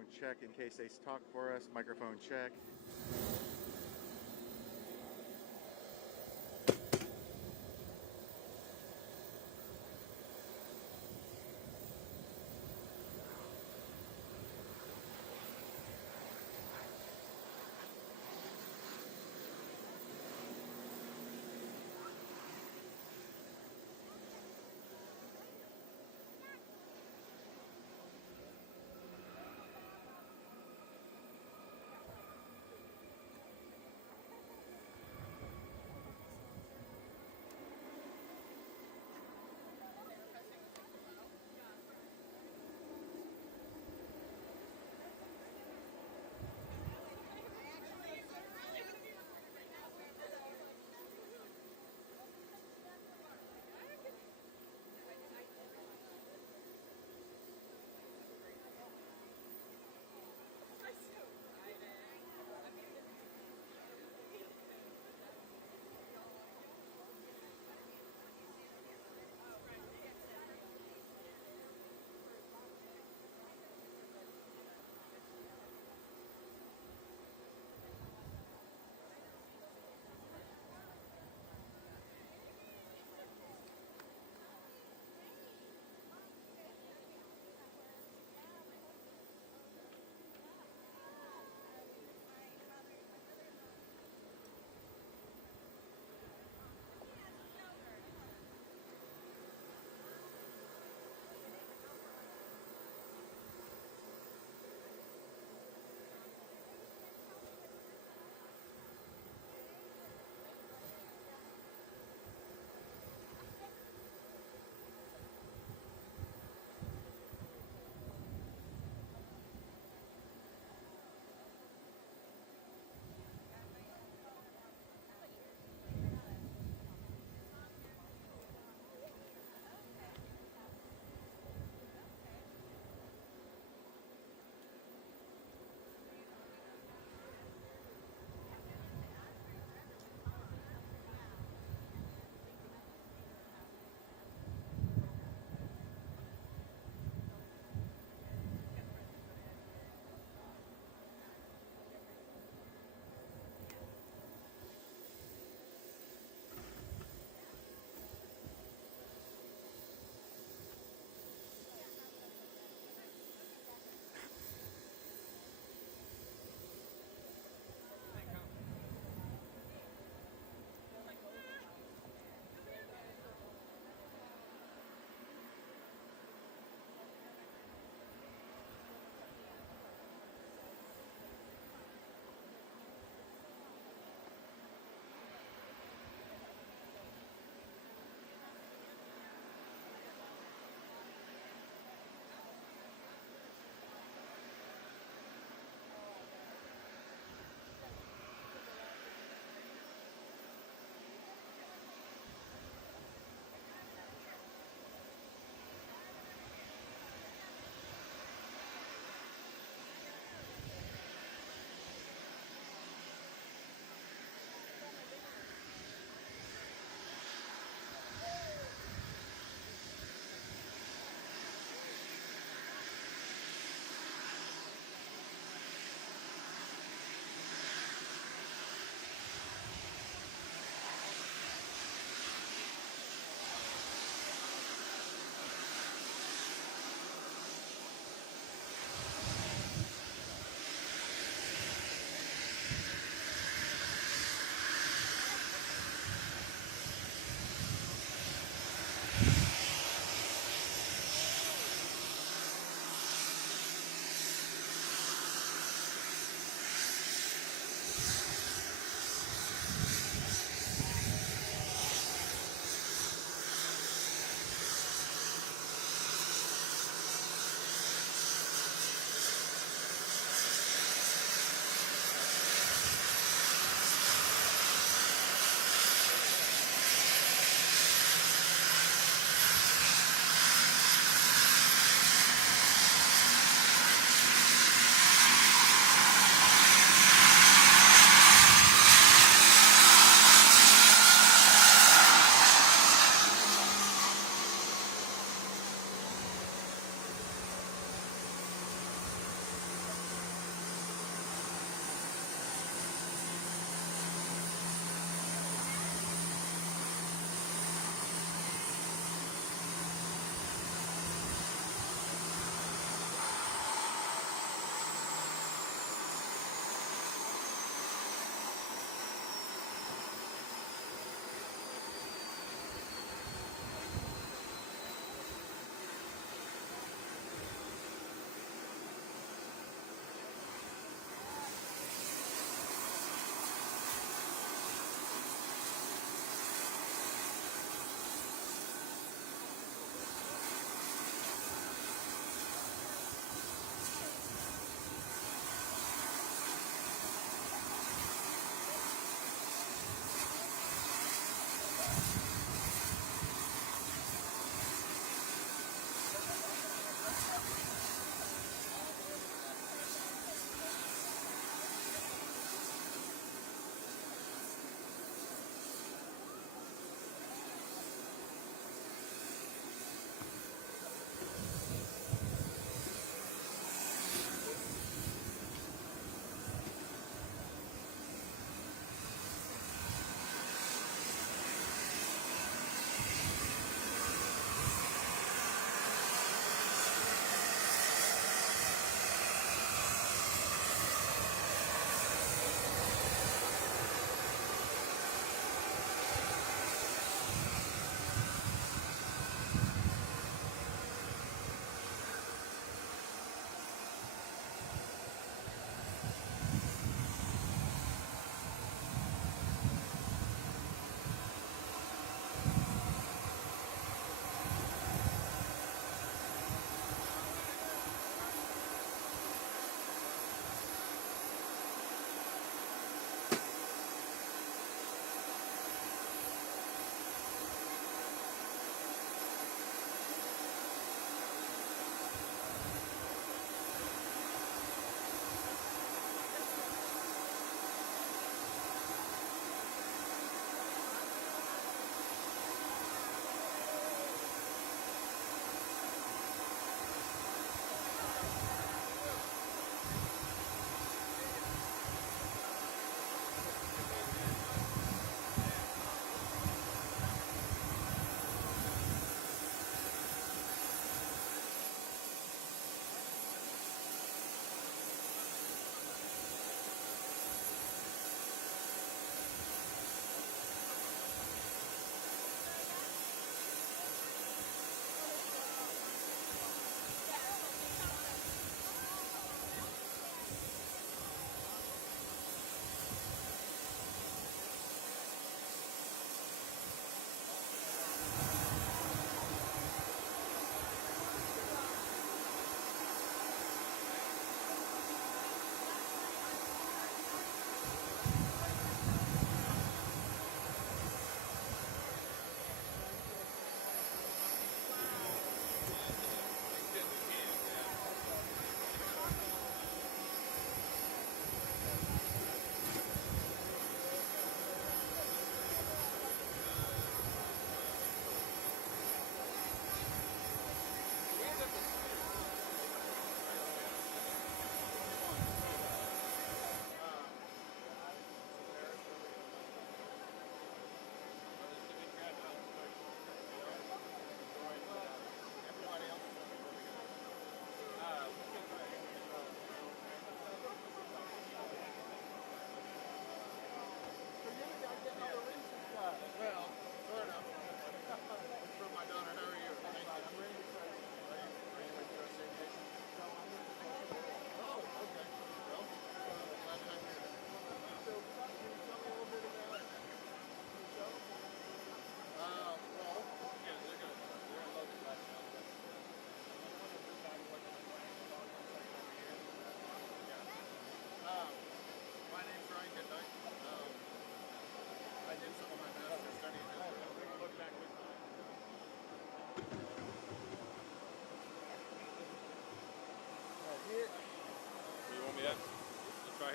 microphone check in case they talk for us. Microphone check.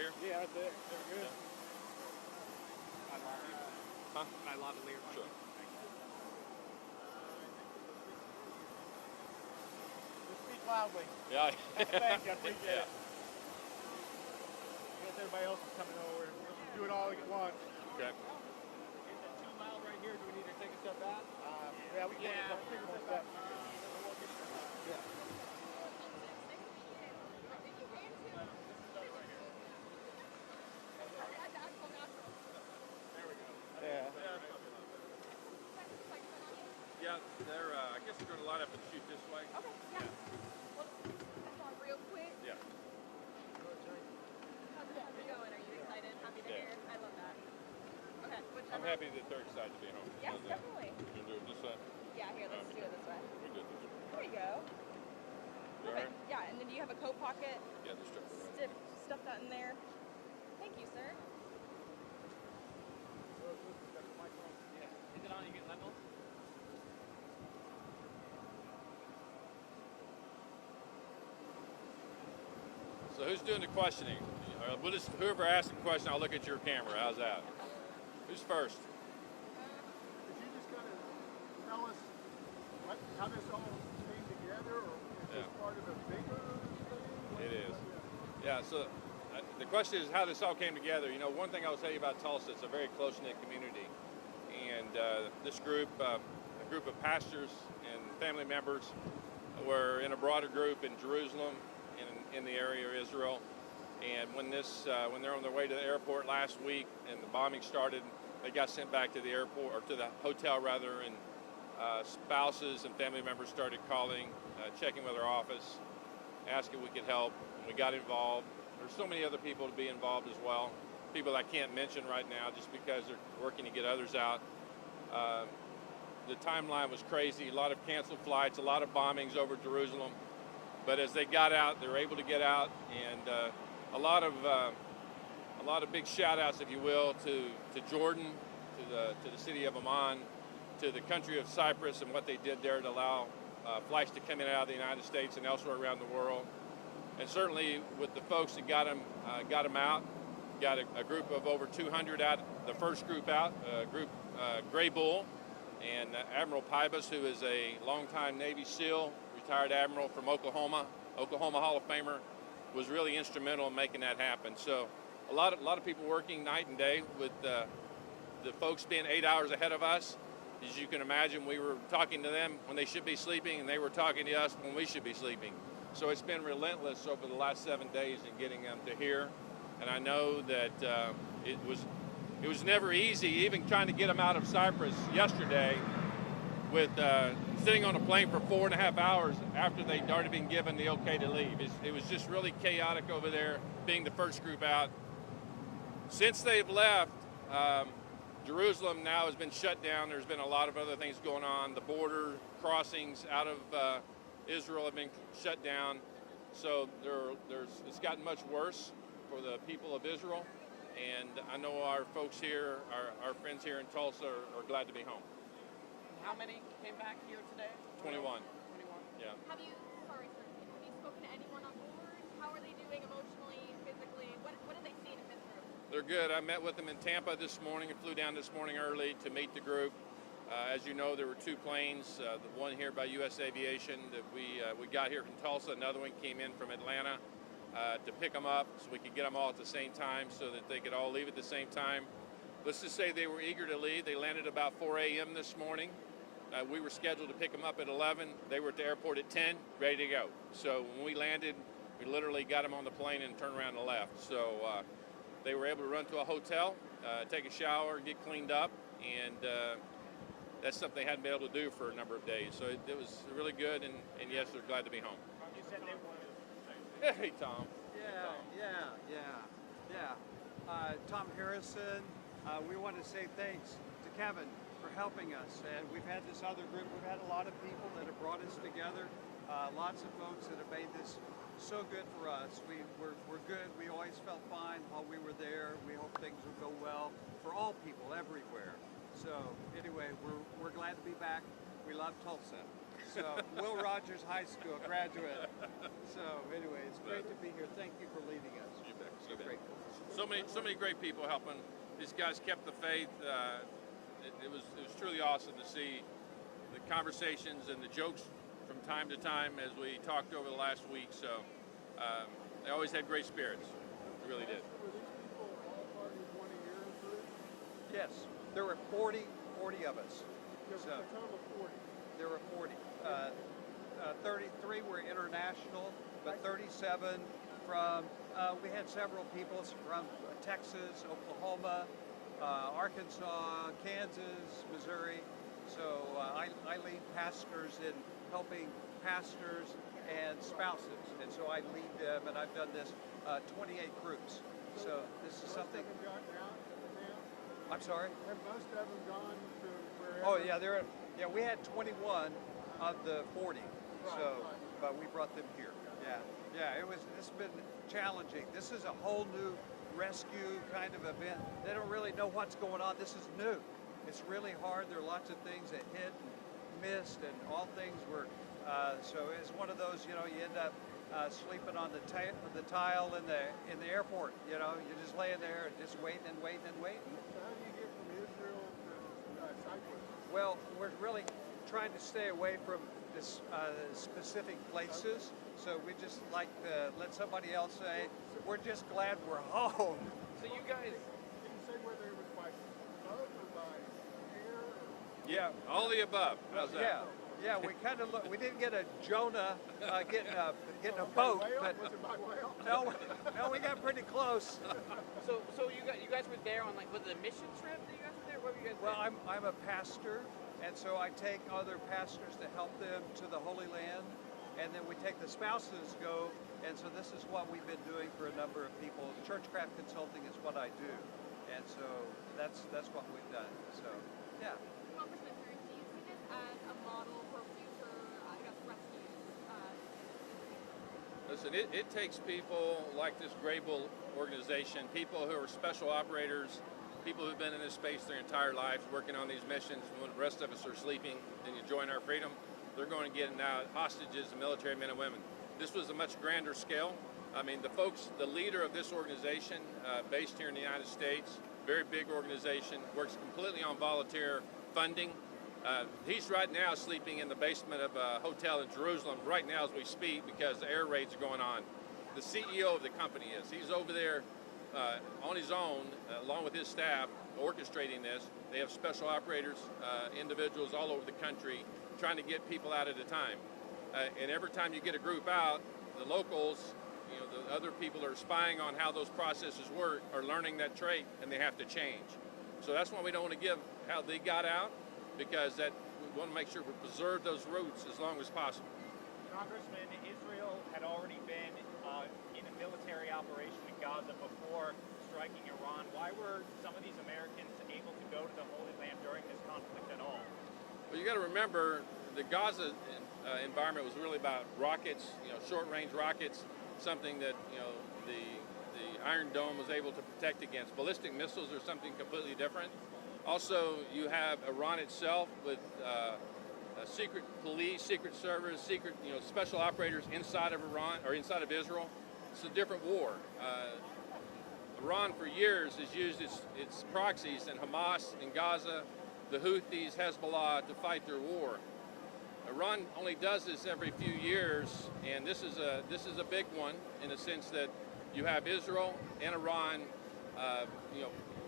here? Yeah, that's it. They're good. Huh? Can I lavalier? Sure. Just speak loudly. Yeah. Thank you, I appreciate Yeah. it. I guess everybody else is coming over. Let's just do it all at once. Okay. Is it too loud right here? Do we need to take a step back? Yeah, we can take a more steps. Yeah. Yeah. Yeah, they're. I guess they're going to line up and shoot this way. Okay, yeah. Well, that's on real quick. Yeah. How's it going? Are you excited? Happy to hear? I love that. Okay, whichever. I'm happy that they're excited to be home. Yes, definitely. You can do it this way. Yeah, here, let's do it this way. We do it this way. There you go. You all Perfect. right? Yeah, and then do you have a coat pocket? Yeah, the strip. Right. Stuff that in there. Thank you, sir. Is it on? You get level? So who's doing the questioning? We'll just, whoever asks the question, I'll look at your camera. How's that? Who's first? Could you just kind of tell us how this all came together, or is this part of a bigger thing? It is. Yeah, so the question is how this all came together. You know, one thing I'll tell you about Tulsa, it's a very close-knit community. And this group, a group of pastors and family members were in a broader group in Jerusalem, in the area of Israel. And when they're on their way to the airport last week and the bombing started, they got sent back to the airport, or to the hotel rather, and spouses and family members started calling, checking with our office, asking if we could help, and we got involved. There's so many other people to be involved as well, people I can't mention right now just because they're working to get others out. The timeline was crazy, a lot of canceled flights, a lot of bombings over Jerusalem. But as they got out, they were able to get out, and a lot of big shout-outs, if you will, to Jordan, to the city of Amman, to the country of Cyprus, and what they did there to allow flights to come in and out of the United States and elsewhere around the world. And certainly with the folks that got them out, got a group of over 200 out. The first group out, Gray Bull, and Admiral Pybus, who is a longtime Navy SEAL, retired admiral from Oklahoma Hall of Famer, was really instrumental in making that happen. So a lot of people working night and day, with the folks being 8 hours ahead of us. As you can imagine, we were talking to them when they should be sleeping, and they were talking to us when we should be sleeping. So it's been relentless over the last 7 days in getting them to here. And I know that it was never easy, even trying to get them out of Cyprus yesterday, with sitting on a plane for 4.5 hours after they'd already been given the okay to leave. It was just really chaotic over there, being the first group out. Since they've left, Jerusalem now has been shut down. There's been a lot of other things going on. The border crossings out of Israel have been shut down. So it's gotten much worse for the people of Israel. And I know our folks here, our friends here in Tulsa are glad to be home. How many came back here today? 21. 21. Yeah. Have you spoken to anyone on board? How are they doing emotionally, physically? What have they seen in this group? They're good. I met with them in Tampa this morning and flew down this morning early to meet the group. As you know, there were 2 planes, the one here by U.S. Aviation that we got here from Tulsa. Another one came in from Atlanta to pick them up so we could get them all at the same time so that they could all leave at the same time. Let's just say they were eager to leave. They landed about 4 a.m. this morning. We were scheduled to pick them up at 11. They were at the airport at 10, ready to go. So when we landed, we literally got them on the plane and turned around and left. So they were able to run to a hotel, take a shower, get cleaned up, and that's something they hadn't been able to do for a number of days. So it was really good, and yes, they're glad to be home. You said they wanted. Hey, Tom. Tom Harrison, we want to say thanks to Kevin for helping us. And we've had this other group, we've had a lot of people that have brought us together, lots of folks that have made this so good for us. We're good, we always felt fine while we were there. We hope things will go well for all people everywhere. So anyway, we're glad to be back. We love Tulsa. So Will Rogers High School graduate. So anyway, it's great to be here. Thank you for leading us. You bet. So grateful. so many great people helping. These guys kept the faith. It was truly awesome to see the conversations and the jokes from time to time as we talked over the last week. So they always had great spirits. They really did. Were these people all part of wanting your group? Yes, there were 40 of us. There was So- a total of 40. There were 40. 33 were international, but 37 from, we had several people from Texas, Oklahoma, Arkansas, Kansas, Missouri. So I lead pastors in helping pastors and spouses. And so I lead them, and I've done this 28 groups. So this is something. Most of them gotten out now? I'm sorry? Have most of them gone to wherever? Oh yeah, we had 21 of the 40. So, Right. but we brought them here. Yeah, it's been challenging. This is a whole new rescue kind of event. They don't really know what's going on. This is new. It's really hard. There are lots of things that hit and missed, and all things were. So it's one of those. You end up sleeping on the tile in the airport. You're just laying there and just waiting and waiting and waiting. So how do you get from Israel to Cyprus? Well, we're really trying to stay away from this specific places. So we just like to let somebody else say, we're just glad we're home. So you guys, Can you say whether it was by boat or by air? Or? Yeah. All the above. How's that? Yeah. We kind of we didn't get a Jonah getting a By boat, whale? but Was it by whale? no, we got pretty close. so you guys were there on was it a mission trip that you guys were there? Where were you guys? Well, there? I'm a pastor, and so I take other pastors to help them to the Holy Land, and then we take the spouses go, and so this is what we've been doing for a number of people. Churchcraft consulting is what I do, and so that's what we've done. So yeah. Well, for Mr. Do you see this as a model for future, rescues? Listen, it takes people like this Grable organization, people who are special operators, people who've been in this space their entire lives working on these missions. When the rest of us are sleeping and enjoying our freedom, they're going to get now hostages and military men and women. This was a much grander scale. I mean, the leader of this organization, based here in the United States, very big organization, works completely on volunteer funding. He's right now sleeping in the basement of a hotel in Jerusalem right now as we speak because the air raids are going on. The CEO of the company is. He's over there on his own, along with his staff, orchestrating this. They have special operators, individuals all over the country trying to get people out at a time. And every time you get a group out, the locals, the other people that are spying on how those processes work are learning that trait, and they have to change. So that's why we don't want to give how they got out, because we want to make sure we preserve those roots as long as possible. Congressman, Israel had already been in a military operation in Gaza before striking Iran. Why were some of these Americans able to go to the Holy Land during this conflict at all? Well, you got to remember the Gaza environment was really about rockets, short-range rockets, something that the Iron Dome was able to protect against. Ballistic missiles are something completely different. Also, you have Iran itself with secret police, secret service, secret special operators inside of Iran or inside of Israel. It's a different war. Iran for years has used its proxies in Hamas in Gaza, the Houthis, Hezbollah to fight their war. Iran only does this every few years, and this is a big one in the sense that you have Israel and Iran,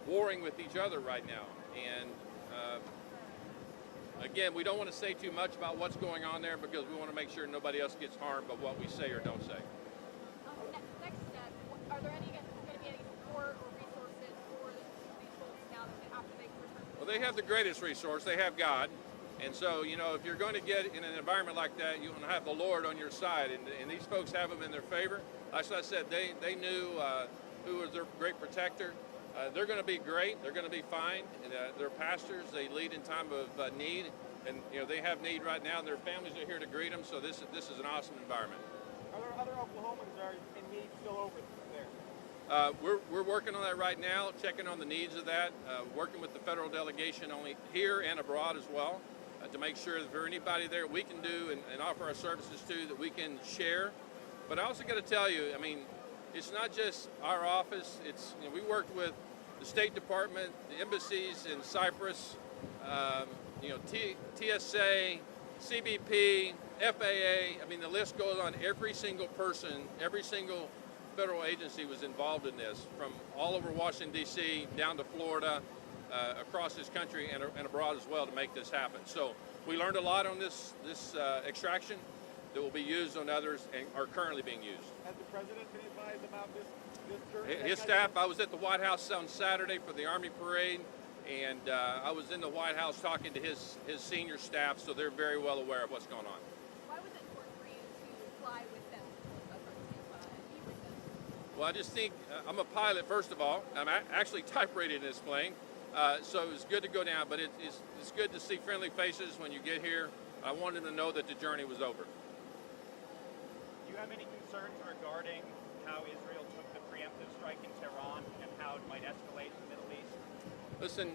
warring with each other right now. And again, we don't want to say too much about what's going on there because we want to make sure nobody else gets harmed by what we say or don't say. Next step, are there going to be any support or resources for these folks now after they return? Well, they have the greatest resource. They have God. And so, if you're going to get in an environment like that, you want to have the Lord on your side. And these folks have him in their favor. As I said, they knew who was their great protector. They're going to be great. They're going to be fine. And, they're pastors. They lead in time of need. And, they have need right now. And their families are here to greet them. So this is an awesome environment. Are there other Oklahomans that are in need still over there? We're working on that right now, checking on the needs of that, working with the federal delegation only here and abroad as well. To make sure that for anybody there we can do and offer our services to that we can share. But I also got to tell you, it's not just our office. It's, we worked with the State Department, the embassies in Cyprus, TSA, CBP, FAA. I mean, the list goes on. Every single person, every single federal agency was involved in this, from all over Washington, D.C., down to Florida, across this country and abroad as well, to make this happen. So we learned a lot on this extraction that will be used on others and are currently being used. Has the president been advised about this journey? His staff, I was at the White House on Saturday for the Army parade, and I was in the White House talking to his senior staff, so they're very well aware of what's going on. Why was it important for you to fly with them and be with them? Well, I just think, I'm a pilot, first of all. I'm actually type-rated in this plane, so it was good to go down, but it's good to see friendly faces when you get here. I wanted them to know that the journey was over. Do you have any concerns regarding how Israel took the preemptive strike in Tehran and how it might escalate in the Middle East? Listen,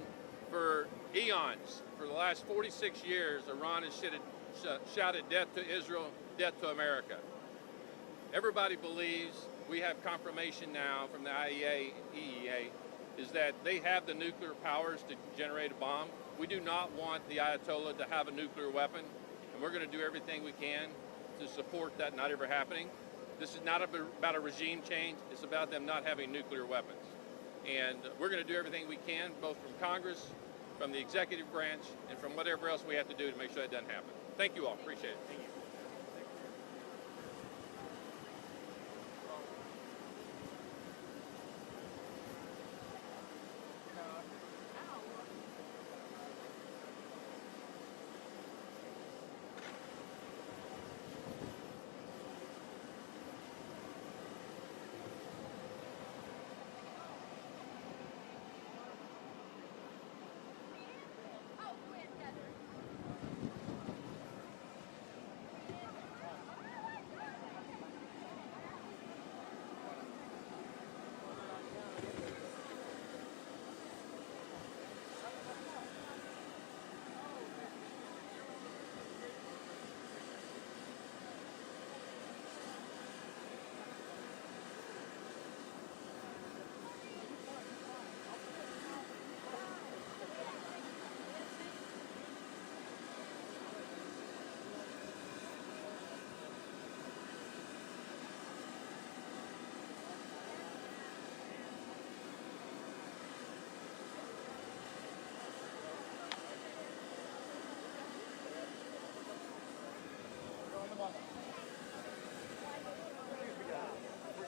for eons, for the last 46 years, Iran has shouted death to Israel, death to America. Everybody believes, we have confirmation now from the EEA, is that they have the nuclear powers to generate a bomb. We do not want the Ayatollah to have a nuclear weapon, and we're going to do everything we can to support that not ever happening. This is not about a regime change, it's about them not having nuclear weapons. And we're going to do everything we can, both from Congress, from the executive branch, and from whatever else we have to do to make sure that doesn't happen. Thank you all. Appreciate it. Thank you. Oh, Quinn, Heather.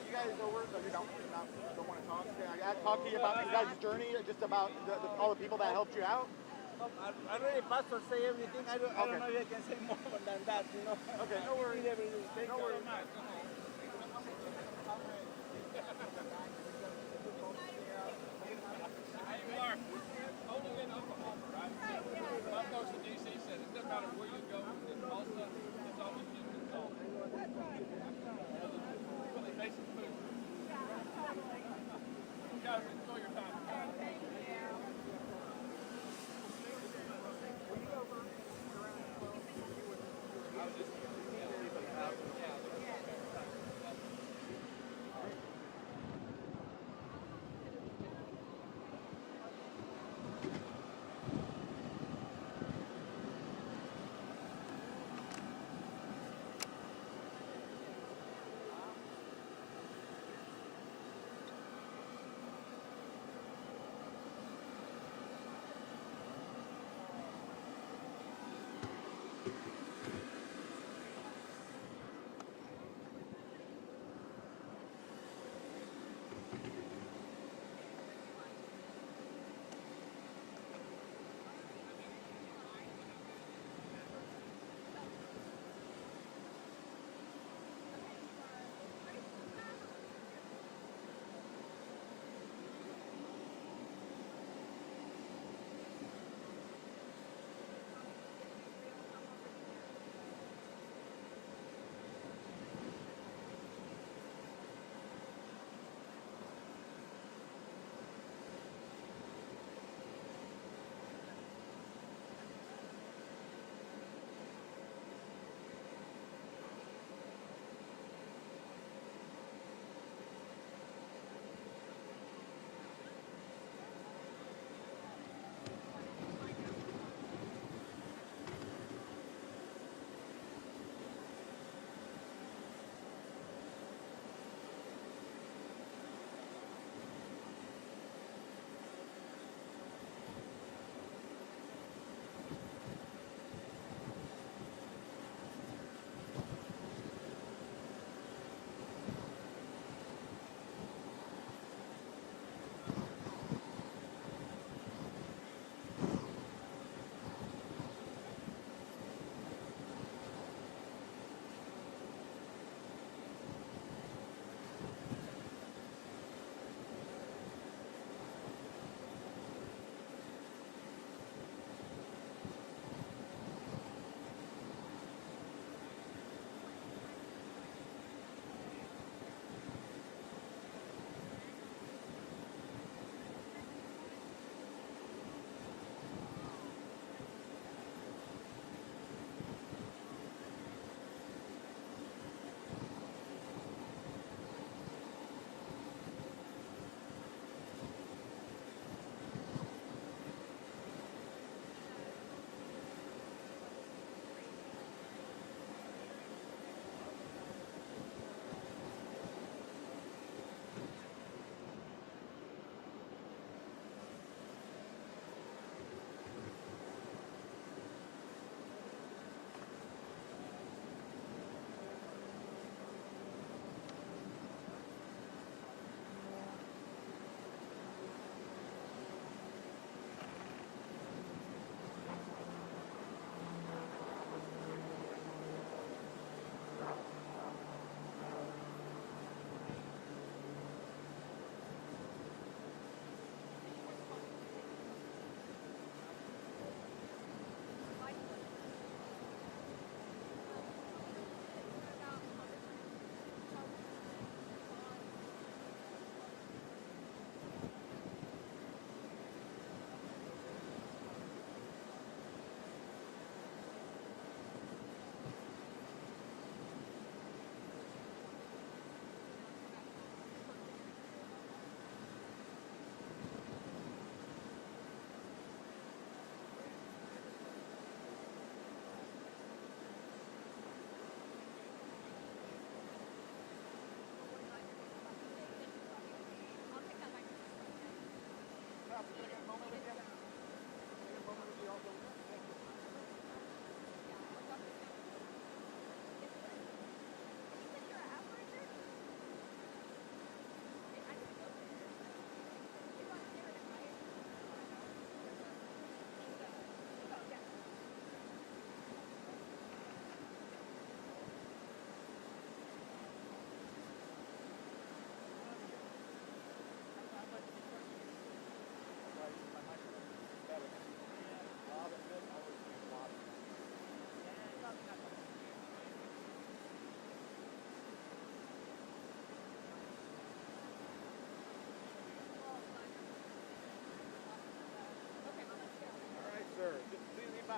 You guys over? So you don't want to talk? Can I talk to you about your guys' journey? Just about all the people that helped you out? Already pastor say everything. I don't know if I can say more than that, you know. Okay, no worries. Thank No you worries. so much. Mark, only in Oklahoma, right? My folks in D.C. said it doesn't matter where you go in Tulsa, it's always just in Tulsa. Really basic food. You guys enjoy your time. I was just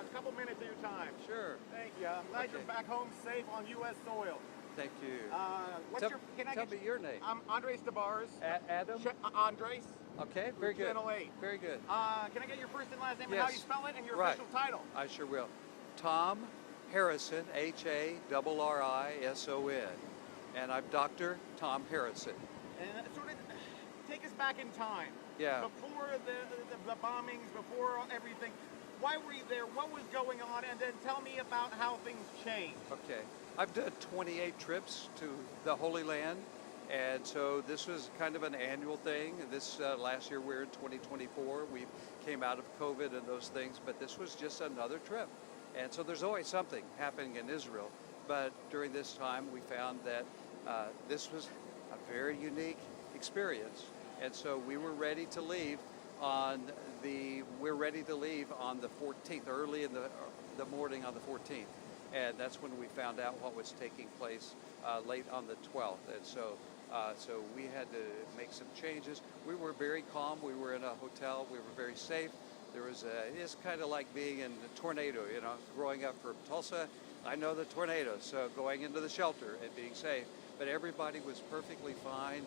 a couple minutes of your time. Sure. Thank you. I'm glad you're back home safe on U.S. soil. Thank you. Can I tell get me your name. I'm Andres Tavares. Adam? Andres. Okay, very good. Channel 8. Very good. Can I get your first and last name and how you spell it and your Right. official title? I sure will. Tom Harrison, Harrison. And I'm Dr. Tom Harrison. And sort of take us back in time. Yeah. Before the bombings, before everything. Why were you there? What was going on? And then tell me about how things changed. Okay. I've done 28 trips to the Holy Land. And so this was kind of an annual thing. This last year we're in 2024. We came out of COVID and those things, but this was just another trip. And so there's always something happening in Israel. But during this time we found that this was a very unique experience. And so we were ready to leave on the 14th, early in the morning on the 14th. And that's when we found out what was taking place late on the 12th. And so we had to make some changes. We were very calm. We were in a hotel. We were very safe. It's kind of like being in a tornado, you know, growing up from Tulsa. I know the tornadoes, so going into the shelter and being safe. But everybody was perfectly fine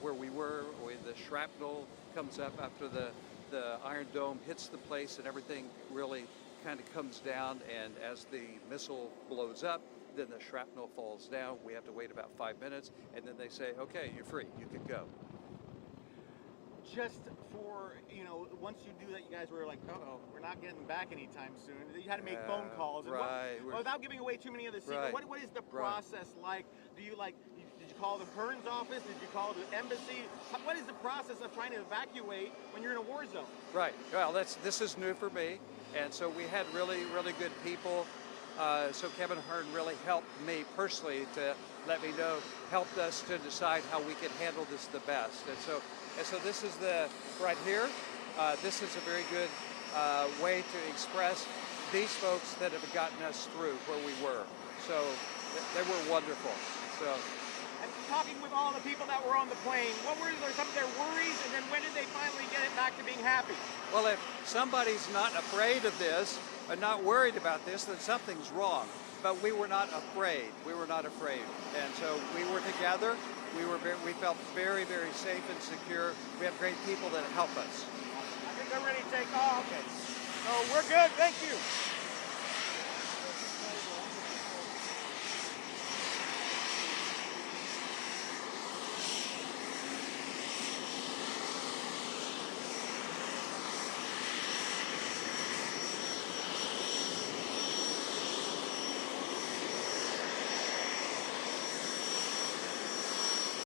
where we were. The shrapnel comes up after the Iron Dome hits the place, and everything really kind of comes down. And as the missile blows up, then the shrapnel falls down. We have to wait about 5 minutes, and then they say, okay, you're free, you can go. Just for, once you do that, you guys were like, uh-oh, we're not getting back anytime soon. You had to make phone calls. Right. Without giving away too many of the secrets, Right. what is the process like? Did you call the Hern's office? Did you call the embassy? What is the process of trying to evacuate when you're in a war zone? Right. Well, this is new for me, and so we had really, really good people. So Kevin Hern really helped me personally to let me know, helped us to decide how we could handle this the best. And so this is right here. This is a very good way to express these folks that have gotten us through where we were. So they were wonderful. So. And talking with all the people that were on the plane, what were some of their worries, and then when did they finally get it back to being happy? Well, if somebody's not afraid of this, or not worried about this, then something's wrong. But we were not afraid. We were not afraid. And so we were together. We felt very, very safe and secure. We have great people that help us. I think they're ready to take off. Okay. So we're good. Thank you.